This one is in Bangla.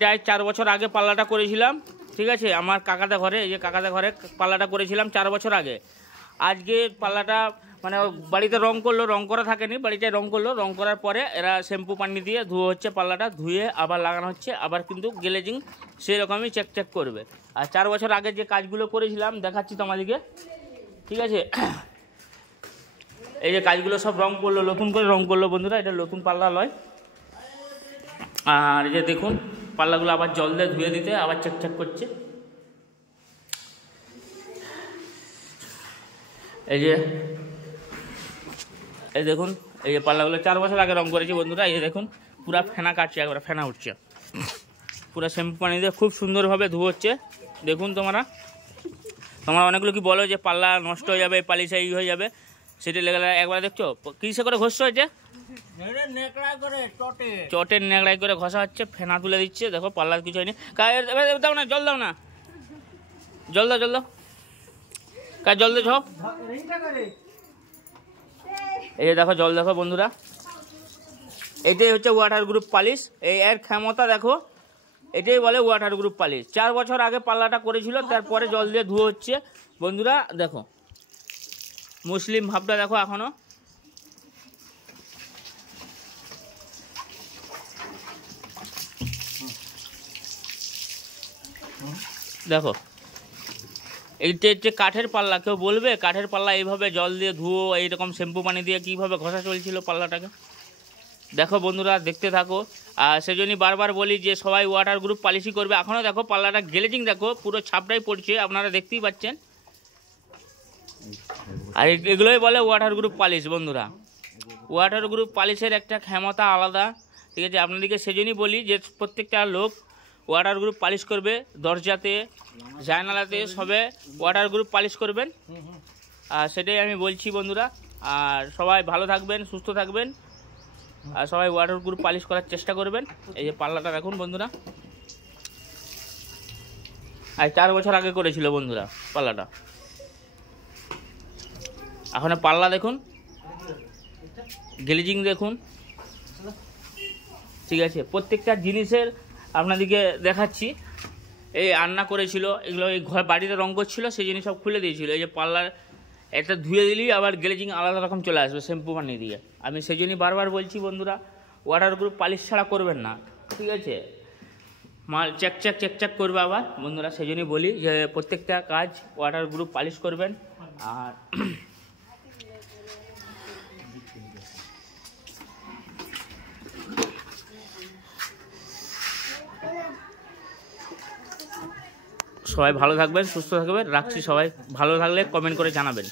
প্রায় 4 বছর আগে পাল্লাটা করেছিলাম, ঠিক আছে। আমার কাকাদের ঘরে, এই যে কাকাদের ঘরে পাল্লাটা করেছিলাম 4 বছর আগে। আজকে পাল্লাটা মানে বাড়িতে রং করলো, রং করা থাকেনি, বাড়িতে রং করলো, রং করার পরে এরা শ্যাম্পু পানি দিয়ে ধুয়ে হচ্ছে পাল্লাটা, ধুয়ে আবার লাগানো হচ্ছে, আবার কিন্তু গ্লেজিং সেরকমই চেক করবে। আর 4 বছর আগে যে কাজগুলো করেছিলাম দেখাচ্ছি তোমাদেরকে, ঠিক আছে। এই যে কাজগুলো সব রং করলো, নতুন করে রং করলো বন্ধুরা, এটা নতুন পাল্লা লয়। আর এই যে দেখুন পাল্লাগুলো আবার জল দিয়ে ধুয়ে দিতে আবার চেক করছে। এই দেখুন এই যে পাল্লাগুলো 4 বছর আগে রং করেছি বন্ধুরা। এই যে দেখুন পুরা ফেনা কাটছে, একবারে ফেনা উঠছে, পুরো শ্যাম্পু পানি দিয়ে খুব সুন্দরভাবে ধুয়ে হচ্ছে। দেখুন তোমরা অনেকগুলো কি বলো যে পাল্লা নষ্ট হয়ে যাবে, পালিশ এই হয়ে যাবে, সেটা লেগে একবার দেখছো কিসে করে ঘষতে হয়েছে, চটের নেকড়াই করে ঘষা হচ্ছে, ফেনা তুলে দিচ্ছে। দেখো পাল্লার কিছু হয়নি। দাও না, জল দাও না, জল দাও, জল দাও, জল দিয়ে সব। এই যে দেখো জল দেখো বন্ধুরা, এটাই হচ্ছে ওয়াটার গ্রুপ পালিশ। এই এর ক্ষমতা দেখো, এটাই বলে ওয়াটার গ্রুপ পালিশ। 4 বছর আগে পাল্লাটা করেছিল, তারপরে জল দিয়ে ধুয়ে হচ্ছে বন্ধুরা। দেখো মুসলিম ভাবটা দেখো এখনো। দেখো এইটা হচ্ছে কাঠের পাল্লা। কেউ বলবে কাঠের পাল্লা এইভাবে জল দিয়ে ধুয়ো, এইরকম শ্যাম্পু পানি দিয়ে কীভাবে ঘষা চলছিল পাল্লাটাকে। দেখো বন্ধুরা দেখতে থাকো। আর সেজন্যই বারবার বলি যে সবাই ওয়াটার গ্রুপ পালিশই করবে। এখনও দেখো পাল্লাটা গ্লেজিং দেখো পুরো ছাপটাই পড়ছে, আপনারা দেখতেই পাচ্ছেন। আর এগুলোই বলে ওয়াটার গ্রুপ পালিশ বন্ধুরা। ওয়াটার গ্রুপ পালিশের একটা ক্ষমতা আলাদা, ঠিক আছে। আপনাদেরকে সেজন্যই বলি যে প্রত্যেকটা লোক ওয়াটার গ্রুপ পালিশ করবে, দরজাতে জানালাতে সবে ওয়াটার গ্রুপ পালিশ করবেন। আর সেটাই আমি বলছি বন্ধুরা। আর সবাই ভালো থাকবেন, সুস্থ থাকবেন, আর সবাই ওয়াটার গ্রুপ পালিশ করার চেষ্টা করবেন। এই যে পাল্লাটা দেখুন বন্ধুরা, আর 4 বছর আগে করেছিল বন্ধুরা পাল্লাটা। এখন পাল্লা দেখুন, গ্লেজিং দেখুন, ঠিক আছে। প্রত্যেকটা জিনিসের আপনাদেরকে দেখাচ্ছি। এই রান্না করেছিল, এগুলো এই ঘর বাড়িতে রঙ করছিল, সেই জিনিস সব খুলে দিয়েছিল। এই যে পাল্লার একটা ধুয়ে দিলেই আবার গ্লেজিং আলাদা রকম চলে আসবে শ্যাম্পু পানি দিয়ে। আমি সেই জন্যই বারবার বলছি বন্ধুরা, ওয়াটার গ্রুপ পালিশ ছাড়া করবেন না, ঠিক আছে। মাল চেক করবে আবার বন্ধুরা। সেই জন্যই বলি যে প্রত্যেকটা কাজ ওয়াটার গ্রুপ পালিশ করবেন। আর সবাই ভালো থাকবেন, সুস্থ থাকবেন, রাখছি। সবাই ভালো থাকলে কমেন্ট করে জানাবেন।